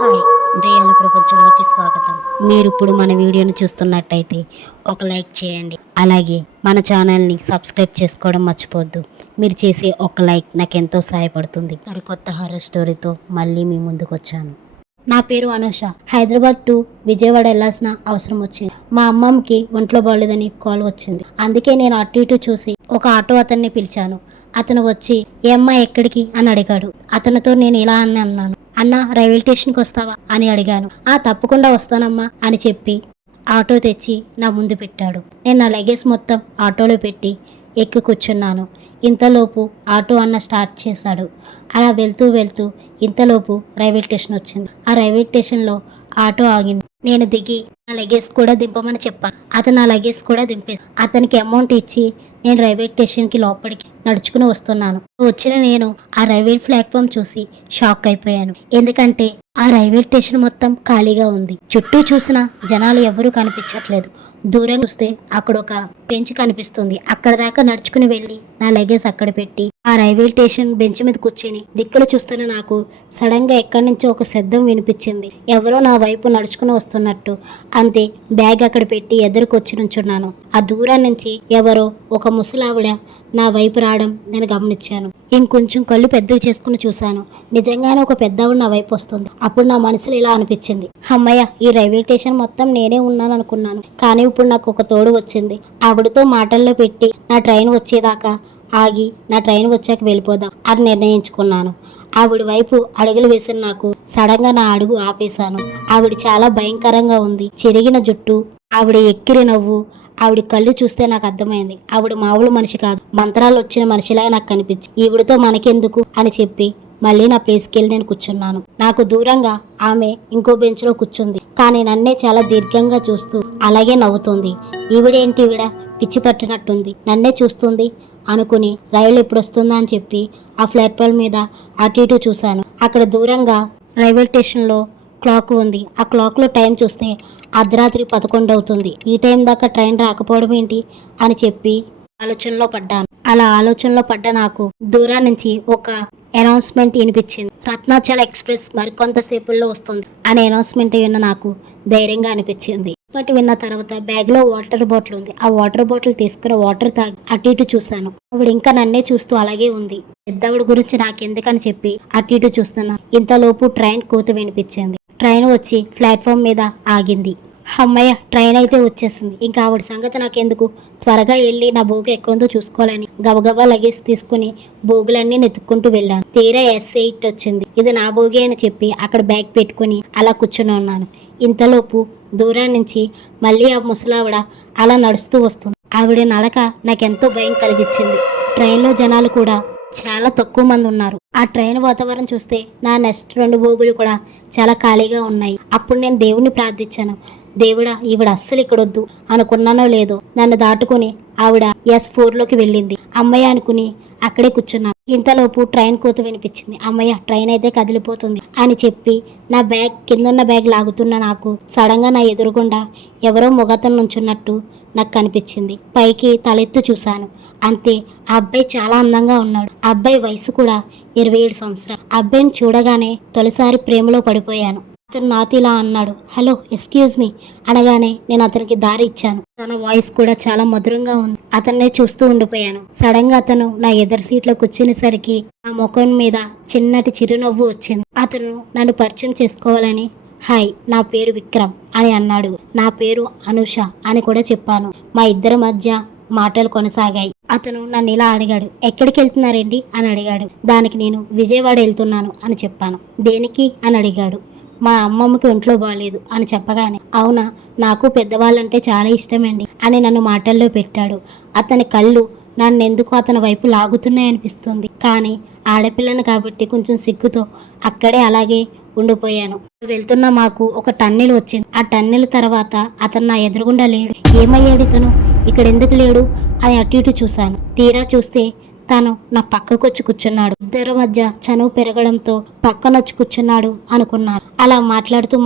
Hi, దెయ్యాల ప్రపంచంలోకి స్వాగతం. మీరు ఇప్పుడు మన వీడియోని చూస్తున్నట్టయితే ఒక లైక్ చేయండి. అలాగే మన ఛానల్ని సబ్స్క్రైబ్ చేసుకోవడం మర్చిపోవద్దు. మీరు చేసే ఒక లైక్ నాకు ఎంతో సహాయపడుతుంది. సరికొత్త హారర్ స్టోరీతో మళ్ళీ మీ ముందుకు వచ్చాను. నా పేరు అనూష. హైదరాబాద్ టు విజయవాడ వెళ్ళాల్సిన అవసరం వచ్చింది. మా అమ్మమ్మకి ఒంట్లో బాగోలేదని కాల్ వచ్చింది. అందుకే నేను అటు ఇటు చూసి ఒక ఆటో అతన్ని పిలిచాను. అతను వచ్చి ఏ అమ్మాయి ఎక్కడికి అని అడిగాడు. అతనితో నేను ఇలా అని అన్నాను, అన్న రైల్వే స్టేషన్కి వస్తావా అని అడిగాను. తప్పకుండా వస్తానమ్మా అని చెప్పి ఆటో తెచ్చి నా ముందు పెట్టాడు. నేను నా లగేజ్ మొత్తం ఆటోలో పెట్టి ఎక్కి కూర్చున్నాను. ఇంతలోపు ఆటో అన్న స్టార్ట్ చేశాడు. అలా వెళ్తూ వెళ్తూ ఇంతలోపు రైల్వే స్టేషన్ వచ్చింది. ఆ రైల్వే స్టేషన్లో ఆటో ఆగింది. నేను దిగి నా లగేజ్ కూడా దింపమని చెప్పాను. అతను నా లగేజ్ కూడా దింపేసి అతనికి అమౌంట్ ఇచ్చి నేను రైల్వే స్టేషన్కి లోపలికి నడుచుకుని వస్తున్నాను. వచ్చిన నేను ఆ రైల్వే ప్లాట్ఫామ్ చూసి షాక్ అయిపోయాను. ఎందుకంటే ఆ రైల్వే స్టేషన్ మొత్తం ఖాళీగా ఉంది. చుట్టూ చూసిన జనాలు ఎవరూ కనిపించట్లేదు. దూరం చూస్తే అక్కడ ఒక బెంచ్ కనిపిస్తుంది. అక్కడ దాకా నడుచుకుని వెళ్ళి నా లగేజ్ అక్కడ పెట్టి ఆ రైల్వే స్టేషన్ బెంచ్ మీద కూర్చొని దిక్కులు చూస్తున్న నాకు సడన్ గా ఎక్కడి నుంచో ఒక శబ్దం వినిపించింది. ఎవరో నా వైపు నడుచుకుని వస్తున్నట్టు. అంతే, బ్యాగ్ అక్కడ పెట్టి ఎదురుకొచ్చి నుంచున్నాను. ఆ దూరం నుంచి ఎవరో ఒక ముసలావిడ నా వైపు రావడం నేను గమనించాను. ఇంకొంచెం కళ్ళు పెద్దవి చేసుకుని చూశాను. నిజంగానే ఒక పెద్దవాడు నా వైపు వస్తుంది. అప్పుడు నా మనసులో ఇలా అనిపించింది, అమ్మయ్య, ఈ రైల్వే స్టేషన్ మొత్తం నేనే ఉన్నాను అనుకున్నాను. కానీ ఇప్పుడు నాకు ఒక తోడు వచ్చింది. ఆవిడతో మాటల్లో పెట్టి నా ట్రైన్ వచ్చేదాకా ఆగి నా ట్రైన్ వచ్చాక వెళ్ళిపోదాం అని నిర్ణయించుకున్నాను. ఆవిడ వైపు అడుగులు వేసిన నాకు సడన్ గా నా అడుగు ఆపేశాను. ఆవిడ చాలా భయంకరంగా ఉంది. చెరిగిన జుట్టు, ఆవిడ ఎక్కిరి నవ్వు, ఆవిడ కళ్ళు చూస్తే నాకు అర్థమైంది ఆవిడ మామూలు మనిషి కాదు, మంత్రాలు వచ్చిన మనిషిలాగా నాకు కనిపించి ఈవిడతో మనకెందుకు అని చెప్పి మళ్ళీ నా ప్లేస్కి వెళ్ళి నేను కూర్చున్నాను. నాకు దూరంగా ఆమె ఇంకో బెంచ్ లో కూర్చుంది. కానీ నన్నే చాలా దీర్ఘంగా చూస్తూ అలాగే నవ్వుతుంది. ఈవిడేంటి, ఈవిడ పిచ్చి పట్టినట్టుంది, నన్నే చూస్తుంది అనుకుని రైలు ఎప్పుడు వస్తుందా అని చెప్పి ఆ ప్లాట్ఫామ్ మీద అటు ఇటు చూశాను. అక్కడ దూరంగా రైల్వే స్టేషన్లో క్లాక్ ఉంది. ఆ క్లాక్లో టైం చూస్తే అర్ధరాత్రి 11 అవుతుంది. ఈ టైం దాకా ట్రైన్ రాకపోవడం ఏంటి అని చెప్పి ఆలోచనలో పడ్డాను. అలా ఆలోచనలో పడ్డ నాకు దూరం నుంచి ఒక అనౌన్స్మెంట్ వినిపించింది. రత్నాచల ఎక్స్ప్రెస్ మరికొంతసేపుల్లో వస్తుంది అనే అనౌన్స్మెంట్ విన్న నాకు ధైర్యంగా అనిపించింది. విన్న తర్వాత బ్యాగ్ లో వాటర్ బాటిల్ ఉంది. ఆ వాటర్ బాటిల్ తీసుకుని వాటర్ తాగి అటు ఇటు చూశాను. ఆవిడ ఇంకా నన్నే చూస్తూ అలాగే ఉంది. పెద్దవిడ గురించి నాకెందుకని చెప్పి అటు ఇటు చూస్తున్నా. ఇంతలోపు ట్రైన్ కూత వినిపించింది. ట్రైన్ వచ్చి ప్లాట్ఫామ్ మీద ఆగింది. అమ్మయ్య, ట్రైన్ అయితే వచ్చేసింది. ఇంకా ఆవిడ సంగతి నాకెందుకు, త్వరగా వెళ్ళి నా బోగు ఎక్కడుందో చూసుకోవాలని గబగబా లగేజ్ తీసుకుని బోగులన్నీ నెతుక్కుంటూ వెళ్ళాను. తీరా S8 వచ్చింది. ఇది నా బోగే అని చెప్పి అక్కడ బ్యాగ్ పెట్టుకుని అలా కూర్చుని ఉన్నాను. ఇంతలోపు దూరం నుంచి మళ్ళీ ఆ ముసలావిడ అలా నడుస్తూ వస్తుంది. ఆవిడ నడక నాకెంతో భయం కలిగించింది. ట్రైన్లో జనాలు కూడా చాలా తక్కువ మంది ఉన్నారు. ఆ ట్రైన్ వాతావరణం చూస్తే నా నెక్స్ట్ 2 బోగులు కూడా చాలా ఖాళీగా ఉన్నాయి. అప్పుడు నేను దేవుణ్ణి ప్రార్థించాను, దేవుడా, ఈవిడ అస్సలు ఇక్కడొద్దు అనుకున్నానో లేదో నన్ను దాటుకుని ఆవిడ S4లోకి వెళ్ళింది. అమ్మయ్య అనుకుని అక్కడే కూర్చున్నాను. ఇంతలోపు ట్రైన్ కూత వినిపించింది. అమ్మయ్య, ట్రైన్ అయితే కదిలిపోతుంది అని చెప్పి నా బ్యాగ్ కిందున్న బ్యాగ్ లాగుతున్న నాకు సడన్ గా నా ఎదురుగుండా ఎవరో మొగతను నుంచున్నట్టు నాకు కనిపించింది. పైకి తలెత్తు చూశాను. అంతే, ఆ అబ్బాయి చాలా అందంగా ఉన్నాడు. ఆ అబ్బాయి వయసు కూడా 27 సంవత్సరాలు. ఆ అబ్బాయిని చూడగానే తొలిసారి ప్రేమలో పడిపోయాను. అతను నాతో ఇలా అన్నాడు, హలో, ఎక్స్క్యూజ్ మీ అనగానే నేను అతనికి దారి ఇచ్చాను. తన వాయిస్ కూడా చాలా మధురంగా ఉంది. అతన్నే చూస్తూ ఉండిపోయాను. సడన్ గా అతను నా ఎదురు సీట్లో కూర్చునేసరికి నా ముఖం మీద చిన్నటి చిరునవ్వు వచ్చింది. అతను నన్ను పరిచయం చేసుకోవాలని, హాయ్, నా పేరు విక్రమ్ అని అన్నాడు. నా పేరు అనూష అని కూడా చెప్పాను. మా ఇద్దరి మధ్య మాటలు కొనసాగాయి. అతను నన్ను ఇలా అడిగాడు, ఎక్కడికి వెళ్తున్నారండి అని అడిగాడు. దానికి నేను విజయవాడ వెళ్తున్నాను అని చెప్పాను. దేనికి అని అడిగాడు. మా అమ్మమ్మకి ఒంట్లో బాగాలేదు అని చెప్పగానే, అవునా, నాకు పెద్దవాళ్ళంటే చాలా ఇష్టమండి అని నన్ను మాటల్లో పెట్టాడు. అతని కళ్ళు నన్ను ఎందుకు అతని వైపు లాగుతున్నాయనిపిస్తుంది. కానీ ఆడపిల్లను కాబట్టి కొంచెం సిగ్గుతో అక్కడే అలాగే ఉండిపోయాను. వెళ్తున్న మాకు ఒక టన్నెల్ వచ్చింది. ఆ టన్నెల్ తర్వాత అతను నా ఎదురుగుండా లేడు. ఏమయ్యాడు ఇతను, ఇక్కడ ఎందుకు లేడు అని అటు ఇటు చూశాను. తీరా చూస్తే తను నా పక్కకొచ్చి కూర్చున్నాడు. ఇద్దరి మధ్య చనువు పెరగడంతో పక్కనొచ్చి కూర్చున్నాడు అనుకున్నాను. అలా మాట్లాడుతూ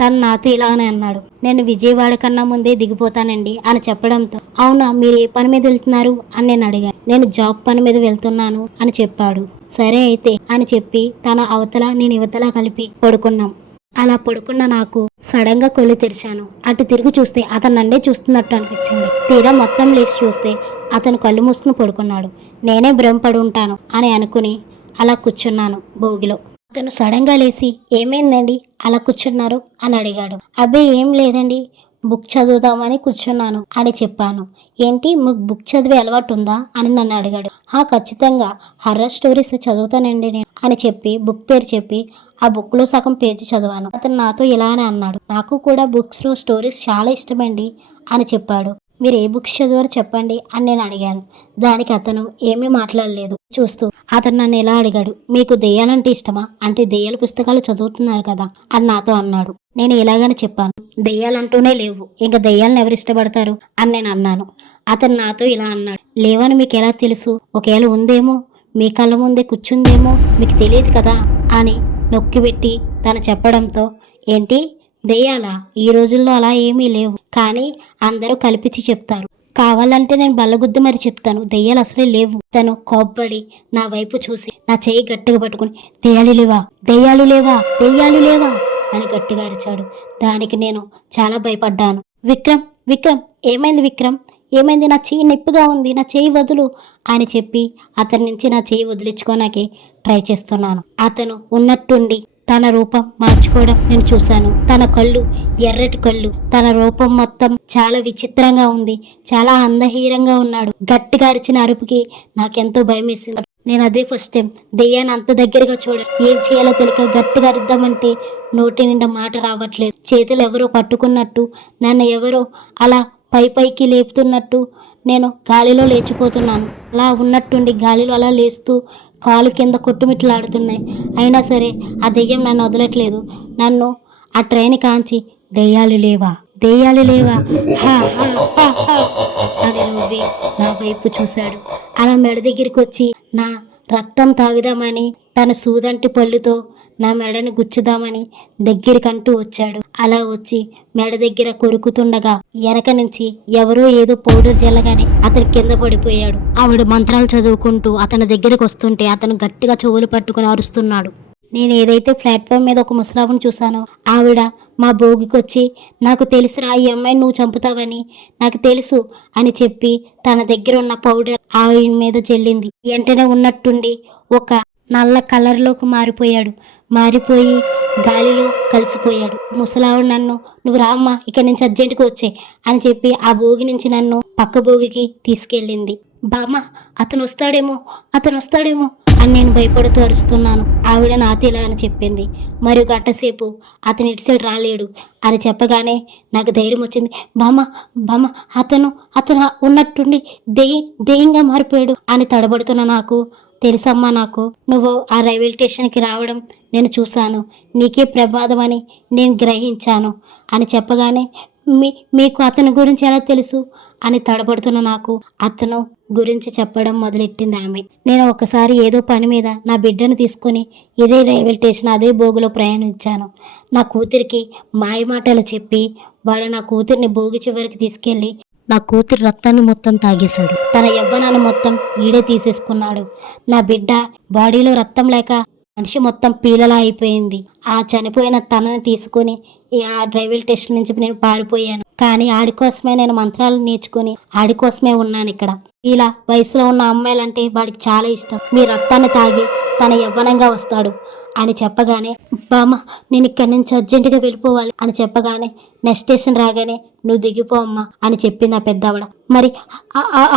తను నాతో ఇలానే అన్నాడు, నేను విజయవాడ కన్నా ముందే దిగిపోతానండి అని చెప్పడంతో, అవునా, మీరు ఏ పని మీద వెళ్తున్నారు అని నేను అడిగాను. నేను జాబ్ పని మీద వెళ్తున్నాను అని చెప్పాడు. సరే అయితే అని చెప్పి తన అవతల నేను ఇవతల కలిపి పడుకున్నాం. అలా పడుకున్న నాకు సడన్ గా కళ్ళు తెరిచాను. అటు తిరిగి చూస్తే అతను నన్నే చూస్తున్నట్టు అనిపించింది. తీరా మొత్తం లేచి చూస్తే అతను కళ్ళు మూసుకుని పడుకున్నాడు. నేనే భ్రమపడి ఉంటాను అని అనుకుని అలా కూర్చున్నాను భోగిలో. అతను సడన్ గా లేచి ఏమైందండి అలా కూర్చున్నారు అని అడిగాడు. అబ్బే ఏం లేదండి, బుక్ చదువుదామని కూర్చున్నాను అని చెప్పాను. ఏంటి మీకు బుక్ చదివే అలవాటు ఉందా అని నన్ను అడిగాడు. ఖచ్చితంగా హర్రర్ స్టోరీస్ చదువుతానండి నేను అని చెప్పి బుక్ పేరు చెప్పి ఆ బుక్ లో సగం పేజీ చదివాను. అతను నాతో ఇలానే అన్నాడు, నాకు కూడా బుక్స్ లో స్టోరీస్ చాలా ఇష్టమండి అని చెప్పాడు. మీరు ఏ బుక్స్ చదివారో చెప్పండి అని నేను అడిగాను. దానికి అతను ఏమీ మాట్లాడలేదు చూస్తూ. అతను నన్ను ఎలా అడిగాడు, మీకు దెయ్యాలంటే ఇష్టమా అంటే దెయ్యాల పుస్తకాలు చదువుతున్నారు కదా అని నాతో అన్నాడు. నేను ఇలాగని చెప్పాను, దెయ్యాలంటూనే లేవు, ఇంకా దెయ్యాలను ఎవరు ఇష్టపడతారు అని నేను అన్నాను. అతను నాతో ఇలా అన్నాడు, లేవని మీకు ఎలా తెలుసు, ఒకవేళ ఉందేమో మీ కళ్ళ ముందే కూర్చుందేమో మీకు తెలియదు కదా అని నొక్కిపెట్టి తను చెప్పడంతో, ఏంటి దెయ్యాలా, ఈ రోజుల్లో అలా ఏమీ లేవు, కానీ అందరూ కల్పించి చెప్తారు, కావాలంటే నేను బల్లగుద్దు మరి చెప్తాను, దెయ్యాలు అసలే లేవు. తను కోప్పడి నా వైపు చూసి నా చెయ్యి గట్టిగా పట్టుకుని దెయ్యాలు లేవా, దెయ్యాలు లేవా, దెయ్యాలు లేవా అని గట్టిగా అరిచాడు. దానికి నేను చాలా భయపడ్డాను. విక్రమ్, విక్రమ్, ఏమైంది విక్రమ్, ఏమైంది, నా చెయ్యి నొప్పిగా ఉంది, నా చెయ్యి వదులు అని చెప్పి అతని నుంచి నా చెయ్యి వదిలించుకోనాకి ట్రై చేస్తున్నాను. అతను ఉన్నట్టుండి తన రూపం మార్చుకోవడం నేను చూశాను. తన కళ్ళు ఎర్రటి కళ్ళు, తన రూపం మొత్తం చాలా విచిత్రంగా ఉంది, చాలా అందహీనంగా ఉన్నాడు. గట్టిగా అరిచిన అరుపుకి నాకెంతో భయం వేసింది. నేను అదే ఫస్ట్ టైం దెయ్యాన్ని అంత దగ్గరగా చూడ, ఏం చేయాలో తెలియక గట్టిగా అరుద్దామంటే నోటి నిండా మాట రావట్లేదు. చేతులు ఎవరో పట్టుకున్నట్టు, నన్ను ఎవరో అలా పైకి లేపుతున్నట్టు నేను గాలిలో లేచిపోతున్నాను. అలా ఉన్నట్టుండి గాలిలో అలా లేస్తూ కాలు కింద కొట్టుమిట్లాడుతున్నాయి. అయినా సరే ఆ దెయ్యం నన్ను వదలట్లేదు. నన్ను ఆ ట్రైన్ కాంచి దెయ్యాలు లేవా, దెయ్యాలు లేవా హా హా హా హా అని నవ్వి నా వైపు చూశాడు. అలా మెడ దగ్గరికి వచ్చి నా రక్తం తాగుదామని తన సూదంటి పళ్ళుతో నా మెడని గుచ్చుదామని దగ్గరికంటూ వచ్చాడు. అలా వచ్చి మెడ దగ్గర కొరుకుతుండగా వెనక నుంచి ఎవరో ఏదో పౌడర్ జల్లగానే అతను కింద పడిపోయాడు. ఆవిడ మంత్రాలు చదువుకుంటూ అతని దగ్గరికి వస్తుంటే అతను గట్టిగా చెవులు పట్టుకుని అరుస్తున్నాడు. నేను ఏదైతే ప్లాట్ఫామ్ మీద ఒక ముసలావుని చూశానో ఆవిడ మా భోగికి వచ్చి, నాకు తెలుసురా ఈ అమ్మాయిని నువ్వు చంపుతావని నాకు తెలుసు అని చెప్పి తన దగ్గర ఉన్న పౌడర్ ఆవిడ మీద చెల్లింది. వెంటనే ఉన్నట్టుండి ఒక నల్ల కలర్లోకి మారిపోయి గాలిలో కలిసిపోయాడు. ముసలావుడు నన్ను, నువ్వు రామ్మా ఇక్కడి నుంచి అర్జెంటుగా వచ్చే అని చెప్పి ఆ భోగి నుంచి నన్ను పక్క భోగికి తీసుకెళ్ళింది. బామ్మ అతను వస్తాడేమో అని నేను భయపడుతూ అరుస్తున్నాను. ఆవిడ నాతో ఇలా అని చెప్పింది, మరియు గంట సేపు అతను ఇటు సైడ్ రాలేడు అని చెప్పగానే నాకు ధైర్యం వచ్చింది. బామ్మ అతను ఉన్నట్టుండి దెయ్యంగా మారిపోయాడు అని తడబడుతున్న నాకు, తెలుసమ్మా నాకు నువ్వు ఆ రైల్వే స్టేషన్కి రావడం నేను చూశాను, నీకే ప్రమాదం అని నేను గ్రహించాను అని చెప్పగానే, మీకు అతని గురించి ఎలా తెలుసు అని తడబడుతున్న నాకు అతను గురించి చెప్పడం మొదలెట్టింది ఆమె. నేను ఒకసారి ఏదో పని మీద నా బిడ్డను తీసుకొని ఇదే రైల్వే స్టేషన్ అదే భోగిలో ప్రయాణించాను. నా కూతురికి మాయమాటలు చెప్పి వాడు నా కూతురిని భోగి చివరికి తీసుకెళ్ళి నా కూతురి రక్తాన్ని మొత్తం తాగేశాడు. తన యవ్వనాన్ని మొత్తం ఈడే తీసేసుకున్నాడు. నా బిడ్డ బాడీలో రక్తం లేక మనిషి మొత్తం పీలలా అయిపోయింది. ఆ చనిపోయిన తనని తీసుకొని ఆ రైల్వే స్టేషన్ నుంచి నేను పారిపోయాను. కానీ ఆడి కోసమే నేను మంత్రాలు నేర్చుకుని ఆడి కోసమే ఉన్నాను ఇక్కడ. ఇలా వయసులో ఉన్న అమ్మాయిలంటే వాడికి చాలా ఇష్టం. మీ రక్తాన్ని తాగి తన యవ్వనంగా వస్తాడు అని చెప్పగానే, బామ్మ నేను ఇక్కడి నుంచి అర్జెంటుగా వెళ్ళిపోవాలి అని చెప్పగానే, నెక్స్ట్ స్టేషన్ రాగానే నువ్వు దిగిపో అమ్మా అని చెప్పింది ఆ పెద్దవాడ. మరి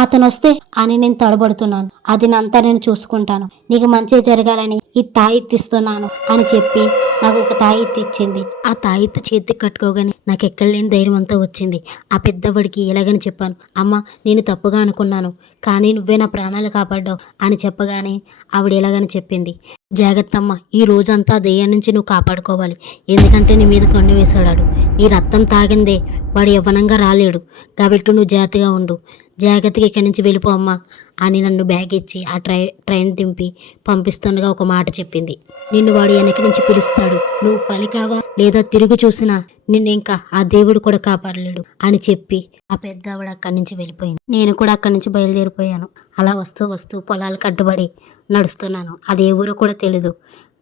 అతను వస్తే అని నేను తడబడుతున్నాను. అది అంతా నేను చూసుకుంటాను, నీకు మంచి జరగాలని ఈ తాయిత్తు ఇస్తున్నాను అని చెప్పి నాకు ఒక తాయిత్తు ఇచ్చింది. ఆ తాయిత్తు చేతికి కట్టుకోగానే నాకు ఎక్కడలేని ధైర్యం అంతా వచ్చింది. ఆ పెద్దవాడికి ఎలాగని చెప్పాను, అమ్మ నేను తప్పుగా అనుకున్నాను, కానీ నువ్వే నా ప్రాణాలు కాపాడ్డావు అని చెప్పగానే ఆవిడ ఎలాగని చెప్పింది, జాగ్రత్తమ్మ ఈ రోజంతా దెయ్యం నుంచి నువ్వు కాపాడుకోవాలి, ఎందుకంటే నీ మీద కన్ను వేశాడు, నీ రక్తం తాగిందే వాడు యవ్వనంగా రాలేడు, కాబట్టి నువ్వు జాగ్రత్తగా ఉండు, జాగ్రత్తగా ఇక్కడి నుంచి వెళ్ళిపో అమ్మా అని నన్ను బ్యాగ్ ఇచ్చి ఆ ట్రైన్ దింపి పంపిస్తుండగా ఒక మాట చెప్పింది, నిన్ను వాడు వెనక నుంచి పిలుస్తాడు, నువ్వు పలికావా లేదా తిరిగి చూసినా నిన్ను ఇంకా ఆ దేవుడు కూడా కాపాడలేడు అని చెప్పి ఆ పెద్ద ఆవిడ అక్కడి నుంచి వెళ్ళిపోయింది. నేను కూడా అక్కడి నుంచి బయలుదేరిపోయాను. అలా వస్తూ పొలాలకు అడ్డుపడి నడుస్తున్నాను. అది ఏ ఊరో కూడా తెలీదు,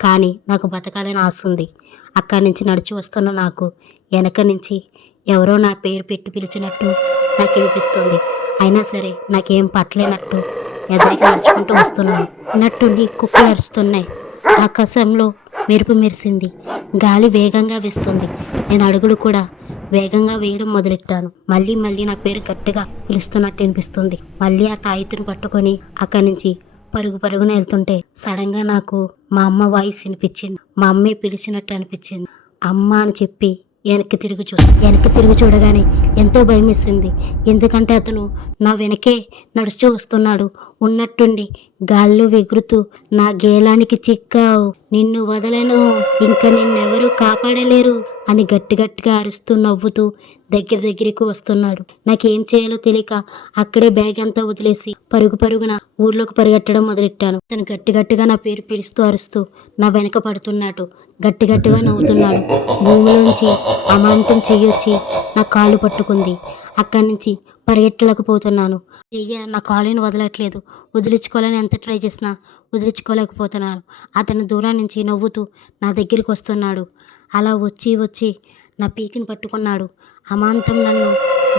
కానీ నాకు బతకాలని ఆశ ఉంది. అక్కడి నుంచి నడిచి వస్తున్న నాకు వెనక నుంచి ఎవరో నా పేరు పెట్టి పిలిచినట్టు నాకు అనిపిస్తుంది. అయినా సరే నాకేం పట్టలేనట్టు ఎదురికి నడుచుకుంటూ వస్తున్నాను. నట్టుండి కుక్కలు అరుస్తున్నాయి. ఆకాశంలో మెరుపు మెరిసింది. గాలి వేగంగా వేస్తుంది. నేను అడుగులు కూడా వేగంగా వేయడం మొదలెట్టాను. మళ్ళీ మళ్ళీ నా పేరు గట్టిగా పిలుస్తున్నట్టు అనిపిస్తుంది. మళ్ళీ ఆ తాయితుని పట్టుకొని అక్కడి నుంచి పరుగు పరుగున వెళ్తుంటే సడన్ గా నాకు మా అమ్మ వాయిస్ వినిపించింది. మా అమ్మే పిలిచినట్టు అనిపించింది. అమ్మ అని చెప్పి వెనక్కి తిరిగి చూడగానే ఎంతో భయం వేసింది. ఎందుకంటే అతను నా వెనకే నడుస్తూ వస్తున్నాడు. ఉన్నట్టుండి గాల్లో ఎగురుతూ నా గేలానికి చిక్కావు, నిన్ను వదలను, ఇంకా నిన్నెవరూ కాపాడలేరు అని గట్టిగా అరుస్తూ నవ్వుతూ దగ్గరికి వస్తున్నాడు. నాకేం చేయాలో తెలియక అక్కడే బ్యాగ్ అంతా వదిలేసి పరుగున ఊర్లోకి పరిగెట్టడం మొదలెట్టాను. తను గట్టిగా నా పేరు పిలుస్తూ అరుస్తూ నా వెనక పడుతున్నాడు. గట్టిగా నవ్వుతున్నాడు. భూమిలోంచి అమాంతం చెయ్యొచ్చి నా కాలు పట్టుకుంది. అక్కడి నుంచి పరిగెట్టలేకపోతున్నాను. నా కాలుని వదలట్లేదు. వదిలించుకోవాలని ఎంత ట్రై చేసినా వదిలించుకోలేకపోతున్నాను. అతని దూరం నుంచి నవ్వుతూ నా దగ్గరికి వస్తున్నాడు. అలా వచ్చి నా పీకిని పట్టుకున్నాడు. అమాంతం నన్ను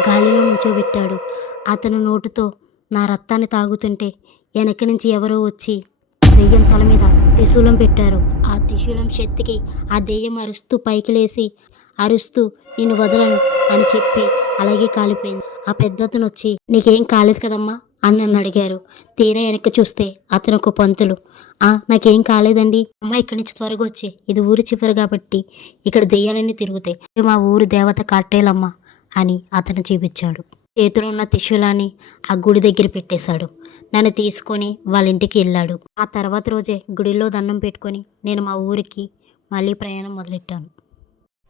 గాలిలో నుంచోబెట్టాడు. అతను నోటుతో నా రక్తాన్ని తాగుతుంటే వెనక నుంచి ఎవరో వచ్చి దెయ్యం తల మీద త్రిశూలం పెట్టారు. ఆ త్రిశూలం శక్తికి ఆ దెయ్యం అరుస్తూ పైకి లేసి అరుస్తూ నిన్ను వదలను అని చెప్పి అలాగే కాలిపోయింది. ఆ పెద్దతను వచ్చి నీకేం కాలేదు కదమ్మా అని నన్ను అడిగారు. తీరా వెనక్కి చూస్తే అతను ఒక పంతులు. నాకేం కాలేదండి అమ్మ, ఇక్కడి నుంచి త్వరగా వచ్చే, ఇది ఊరి చివరి కాబట్టి ఇక్కడ దెయ్యాలన్నీ తిరుగుతాయి, మా ఊరి దేవత కట్టేలమ్మ అని అతను చూపించాడు. చేతిలో ఉన్న త్రిశూలాన్ని ఆ గుడి దగ్గర పెట్టేశాడు. నన్ను తీసుకొని వాళ్ళ ఇంటికి వెళ్ళాడు. ఆ తర్వాత రోజే గుడిలో దండం పెట్టుకొని నేను మా ఊరికి మళ్ళీ ప్రయాణం మొదలెట్టాను.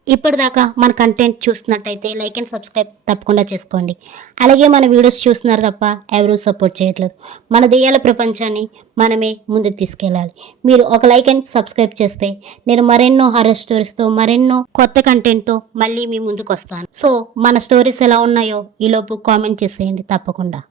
ఇప్పటిదాకా మన కంటెంట్ చూస్తున్నట్టయితే లైక్ అండ్ సబ్స్క్రైబ్ తప్పకుండా చేసుకోండి. అలాగే మన వీడియోస్ చూస్తున్నారు తప్ప ఎవరూ సపోర్ట్ చేయట్లేదు. మన దెయ్యాల ప్రపంచాన్ని మనమే ముందుకు తీసుకెళ్ళాలి. మీరు ఒక లైక్ అండ్ సబ్స్క్రైబ్ చేస్తే నేను మరెన్నో హారర్ స్టోరీస్తో మరెన్నో కొత్త కంటెంట్తో మళ్ళీ మీ ముందుకు వస్తాను. సో మన స్టోరీస్ ఎలా ఉన్నాయో ఈలోపు కామెంట్ చేసేయండి తప్పకుండా.